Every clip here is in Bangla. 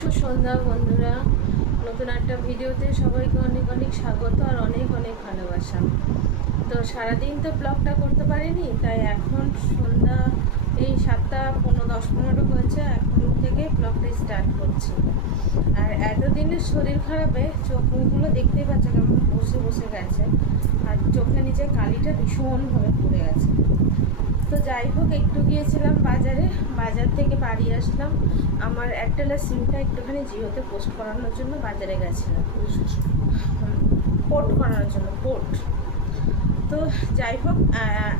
সন্ধ্যা বন্ধুরা, নতুন একটা ভিডিওতে সবাইকে অনেক অনেক স্বাগত আর অনেক অনেক ভালোবাসা। তো সারাদিন তো ব্লগটা করতে পারিনি, তাই এখন সন্ধ্যা এই 7:10-15 হয়েছে, এখন থেকে ব্লগটা স্টার্ট করছি। আর এতদিনের শরীর খারাপে চোখ মুখগুলো দেখতেই পাচ্ছে কেমন বসে বসে গেছে, আর চোখের নিচে কালিটা ভীষণভাবে পড়ে গেছে। তো যাই হোক, একটু গিয়েছিলাম বাজার থেকে বাড়ি আসলাম। আমার এয়ারটেলের সিমটা একটুখানি জিওতে পোস্ট করানোর জন্য বাজারে গেছিলাম, পোর্ট করানোর জন্য পোর্ট। তো যাই হোক,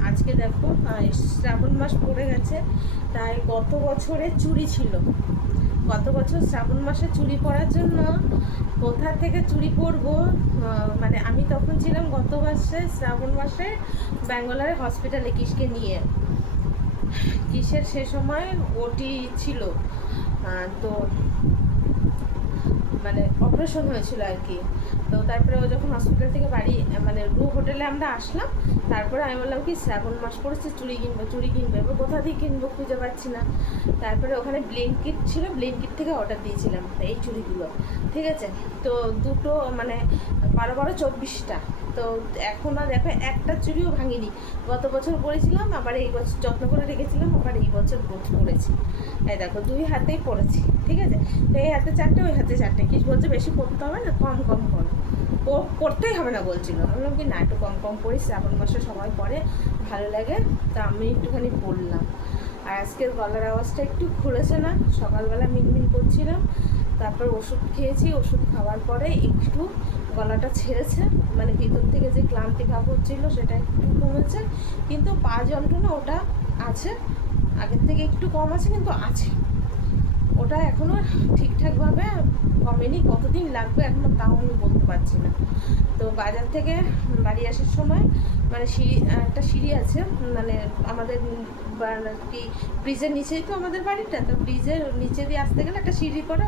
আজকে দেখো শ্রাবণ মাস পড়ে গেছে, তাই গত বছরে চুরি ছিল। গত বছর শ্রাবণ মাসে চুরি পরার জন্য কোথা থেকে চুরি পরবো, মানে আমি তখন ছিলাম গত মাসে শ্রাবণ মাসে ব্যাঙ্গালোরে হসপিটালে কিসকে নিয়ে, কিসের সে সময় ওটি ছিল, তো মানে অপারেশন হয়েছিল আর কি। তো তারপরে ও যখন হসপিটাল থেকে বাড়ি মানে হোটেলে আমরা আসলাম, তারপরে আমি বললাম কি শ্রাবণ মাস পড়েছে, চুড়ি কিনবো, এবার কোথা দিয়ে কিনবো খুঁজে পাচ্ছি না। তারপরে ওখানে ব্লিঙ্কিট ছিল, ব্লিঙ্কিট থেকে অর্ডার দিয়েছিলাম এই চুড়িগুলো, ঠিক আছে। তো দুটো মানে 12-12-24টা। তো এখন আর দেখো একটা চুড়িও ভাঙিনি। গত বছর পরেছিলাম, আবার এই বছর যত্ন করে রেখেছিলাম, আবার এই বছর পরেছি। এই দেখো দুই হাতেই পরেছি, ঠিক আছে। তো এই হাতে 4টে, ওই হাতে 4টে। কি বলছে বেশি পড়তে হবে না, কম কম করো, পড়তেই হবে না বলছিল। আমি বললাম কি না, একটু কম কম পড়ি, শ্রাবণ মাসে সবাই পড়ে, ভালো লাগে। তা আমি একটুখানি পড়লাম। আর আজকের গলার আওয়াজটা একটু খুলেছে না, সকালবেলা মিনমিন করছিলাম, তারপর ওষুধ খেয়েছি, ওষুধ খাওয়ার পরে একটু গলাটা ছেড়েছে, মানে ভিতর থেকে যে ক্লান্তি ভাব হচ্ছিল সেটা একটু কমেছে, কিন্তু পা যন্ত্রণা ওটা আছে, আগের থেকে একটু কম আছে, কিন্তু আছে ওটা এখনও ঠিকঠাকভাবে কমেনি। কতদিন লাগবে এখনও তাও আমি বলতে পারছি না। তো বাজার থেকে বাড়ি আসার সময় মানে একটা সিঁড়ি আছে, মানে আমাদের কি ব্রিজের নিচেই তো আমাদের বাড়িটা, তো ব্রিজের নিচে দিয়ে আসতে গেলে একটা সিঁড়ি করে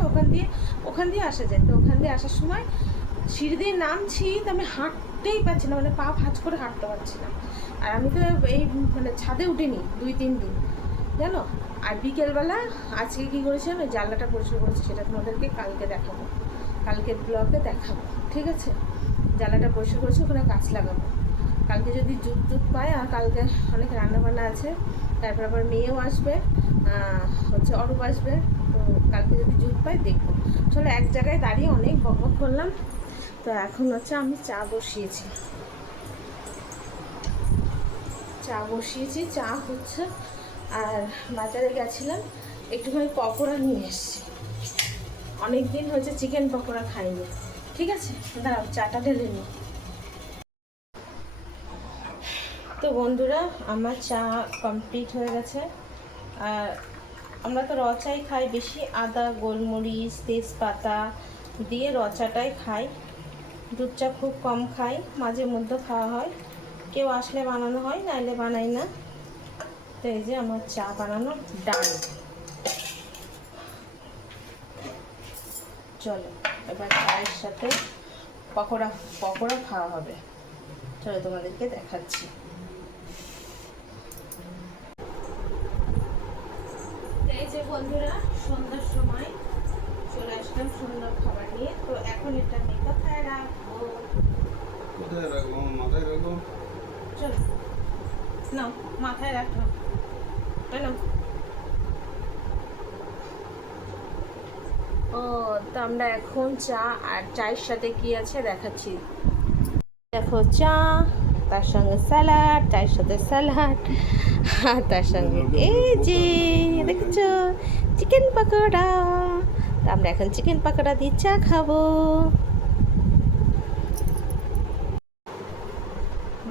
ওখান দিয়ে আসা যায়। তো ওখান দিয়ে আসার সময় সিঁড়ি দিয়ে নামছি, তো আমি হাঁটতেই পারছি না, মানে পা ভাঁজ করে হাঁটতে পারছি না। আর আমি তো এই মানে ছাদে উঠিনি 2-3 দিন, জানো। আর বিকেলবেলা আজকে কী করেছি, আমি জানলাটা পরিষ্কার করেছি, সেটা তোমাদেরকে কালকে দেখাবো, কালকের ব্লগে দেখাবো, ঠিক আছে। জানলাটা পরিষ্কার করেছি, ওখানে গাছ লাগাবো। কালকে যদি জুত পায়, আর কালকে অনেক রান্নাবান্না আছে, তারপর আবার মেয়েও আসবে, অরূপ আসবে। তো কালকে যদি জুত পায় দেখবো। চলো, এক জায়গায় দাঁড়িয়ে অনেক বক করলাম। তো এখন আমি চা বসিয়েছি, চা হচ্ছে। আর বাজারে গেছিলাম, একটুখানি পকোড়া নিয়ে এসেছি। অনেক দিন হয়েছে চিকেন পকোড়া খাইনি, ঠিক আছে। দাঁড়াও, চাটা ঢেলে নিই। তো বন্ধুরা, আমার চা কমপ্লিট হয়ে গেছে। আর আমরা তো র চাই খাই বেশি, আদা, গোলমরিচ, তেজপাতা দিয়ে র চাটাই খাই। দুধ চা খুব কম খাই, মাঝে মধ্যে খাওয়া হয়, কেউ আসলে বানানো হয়, নাইলে বানাই না। তো এই যে আমার চা বানানো ডান। চলো এবার চায়ের সাথে পকোড়া খাওয়া হবে। চলো তোমাদেরকে দেখাচ্ছি। এই যে বন্ধুরা, সন্ধ্যার সময় চলে আসলাম সন্ধ্যার খাবার নিয়ে। তো এখন এটা আমি কোথায় রাখবো, মাথায় রাখবো। চলো নাও, মাথায় রাখো, নাও। ও, তো আমরা এখন চা, আর চায়ের সাথে কি আছে দেখাচ্ছি। দেখো চা, তার সঙ্গে স্যালাড, চায়ের সাথে স্যালাড, আর তার সঙ্গে এই যে দেখছো চিকেন পকোড়া। তো আমরা এখন চিকেন পকোড়া দিয়ে চা খাবো।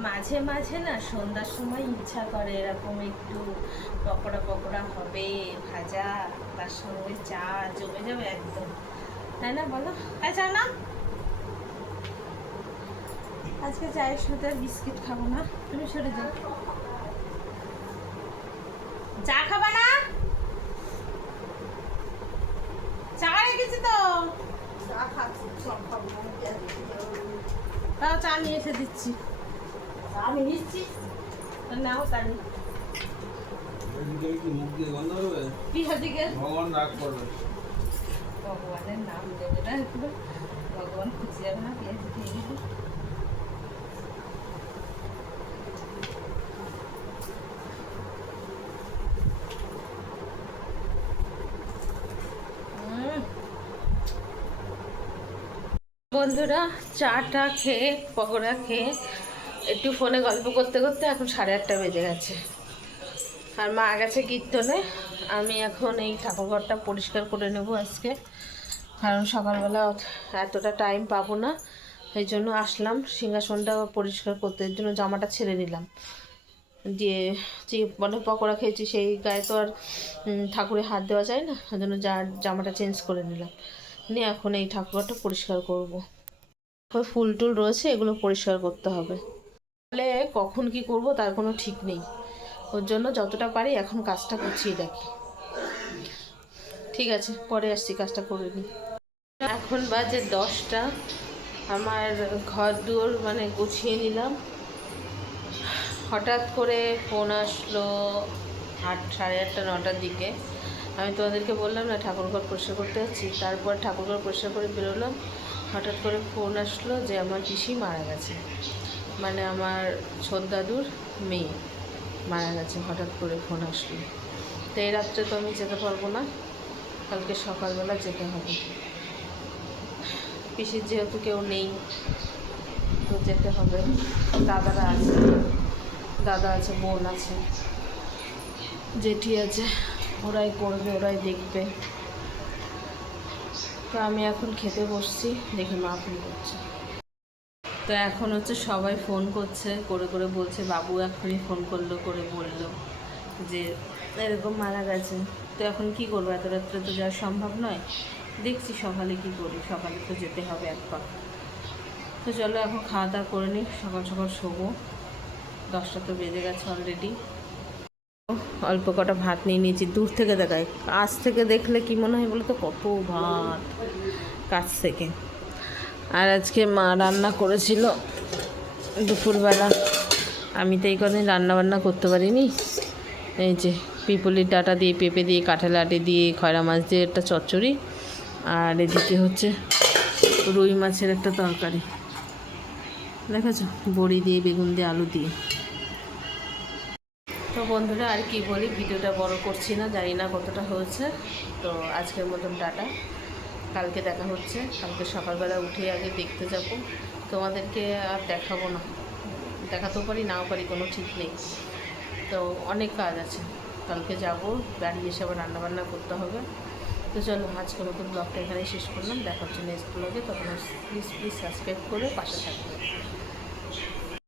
মাঝে মাঝে না সন্ধ্যার সময় ইচ্ছা করে এরকম একটু পকোড়া হবে ভাজা, তার সঙ্গে চা জমে যাবে একদম, তাই না বলো? তাই চা না, আজকে চায়ের সাথে বিস্কিট খাবো না, তুমি সরে যাও। চা খাবা না? চা রেখেছি তো, তাও চা নিয়ে এসে দিচ্ছি। আমি নিচ্ছি, নাও তাহলে। মুখ দিয়ে গন্ধ হবে, কি হদিকে ভগবান রাগ করবে। ভগবান ভগবান খুঁজে যাবে না পেঁয়াজ খেয়ে গেলে। বন্ধুরা চাটা খেয়ে পকোড়া খেয়ে একটু ফোনে গল্প করতে করতে এখন 8:30 বেজে গেছে। আর মা গেছে কীর্তনে। আমি এখন এই ঠাকুরঘরটা পরিষ্কার করে নেব আজকে, কারণ সকালবেলা এতটা টাইম পাবো না। এই জন্য আসলাম সিংহাসনটা পরিষ্কার করতে। এর জন্য জামাটা ছেড়ে নিলাম, দিয়ে যে মানে পকোড়া খেয়েছি সেই গায়ে তো আর ঠাকুরে হাত দেওয়া যায় না, ওই জন্য জামাটা চেঞ্জ করে নিলাম। নিয়ে এখন এই ঠাকুরঘরটা পরিষ্কার করব। ফুল টুল রয়েছে, এগুলো পরিষ্কার করতে হবে। তাহলে কখন কি করব তার কোনো ঠিক নেই। ওর জন্য যতটা পারি এখন কাজটা গুছিয়ে রাখি। ঠিক আছে, পরে আসছি, কাজটা করে নিই। এখন বাজে 10টা। আমার ঘর দুয়ার মানে গুছিয়ে নিলাম। হঠাৎ করে ফোন আসলো 8, 8:30, 9টার দিকে। আমি তোমাদেরকে বললাম না ঠাকুরঘর পরিষ্কার করতে যাচ্ছি। তারপর ঠাকুরঘর পরিষ্কার করে বেরোলাম, হঠাৎ করে ফোন আসলো যে আমার পিসি মারা গেছে, মানে আমার ছোট দাদুর মেয়ে মারা গেছে। হঠাৎ করে ফোন আসলো। তো এই রাত্রে তো আমি যেতে পারবো না, কালকে সকালবেলা যেতে হবে। পিসির যেহেতু কেউ নেই তো যেতে হবে। দাদারা আছে, দাদা আছে, বোন আছে, জেঠি আছে, ওরাই করবে, ওরাই দেখবে। তো আমি এখন খেতে বসছি, দেখে মা ফোন করছে। তো এখন হচ্ছে সবাই ফোন করছে, করে করে বলছে, বাবু এখনই ফোন করলো, করে বললো যে এরকম মারা গেছে। তো এখন কি করবো, এত রাত্রে তো যাওয়া সম্ভব নয়। দেখছি সকালে কি করি, সকালে তো যেতে হবে এক পা। তো চলো এখন খাওয়া দাওয়া করে নিই, সকাল সকাল শোবো। 10টা তো বেজে গেছে অলরেডি। অল্প কটা ভাত নিয়ে নিয়েছি, দূর থেকে দেখায়, কাছ থেকে দেখলে কি মনে হয় বলো তো, কত ভাত কাছ থেকে। আর আজকে মা রান্না করেছিল দুপুরবেলা। আমি তো এই কদিন রান্নাবান্না করতে পারিনি। এই যে পিপলির ডাঁটা দিয়ে, পেঁপে দিয়ে, কাঁঠাল আটে দিয়ে, খয়রা মাছ দিয়ে একটা চচ্চড়ি, আর এদিকে হচ্ছে রুই মাছের একটা তরকারি, দেখেছো, বড়ি দিয়ে, বেগুন দিয়ে, আলু দিয়ে। তো বন্ধুরা আর কি বলি, ভিডিওটা বড় করছি না, জানি না কতটা হয়েছে। তো আজকের মতন টাটা, কালকে দেখা হচ্ছে। কালকে সকালবেলা উঠে আগে দেখতে যাব, তোমাদেরকে আর দেখাবো না। দেখাতেও পারি, নাও পারি, কোনো ঠিক নেই। তো অনেক কাজ আছে, কালকে যাব, বাড়ি এসে আবার রান্নাবান্না করতে হবে। তো চলো আজকের মতন ব্লগটা এখানেই শেষ করলাম। দেখা হচ্ছে নেক্সট ব্লগে। তখন প্লিজ সাবস্ক্রাইব করে পাশে থাকবে।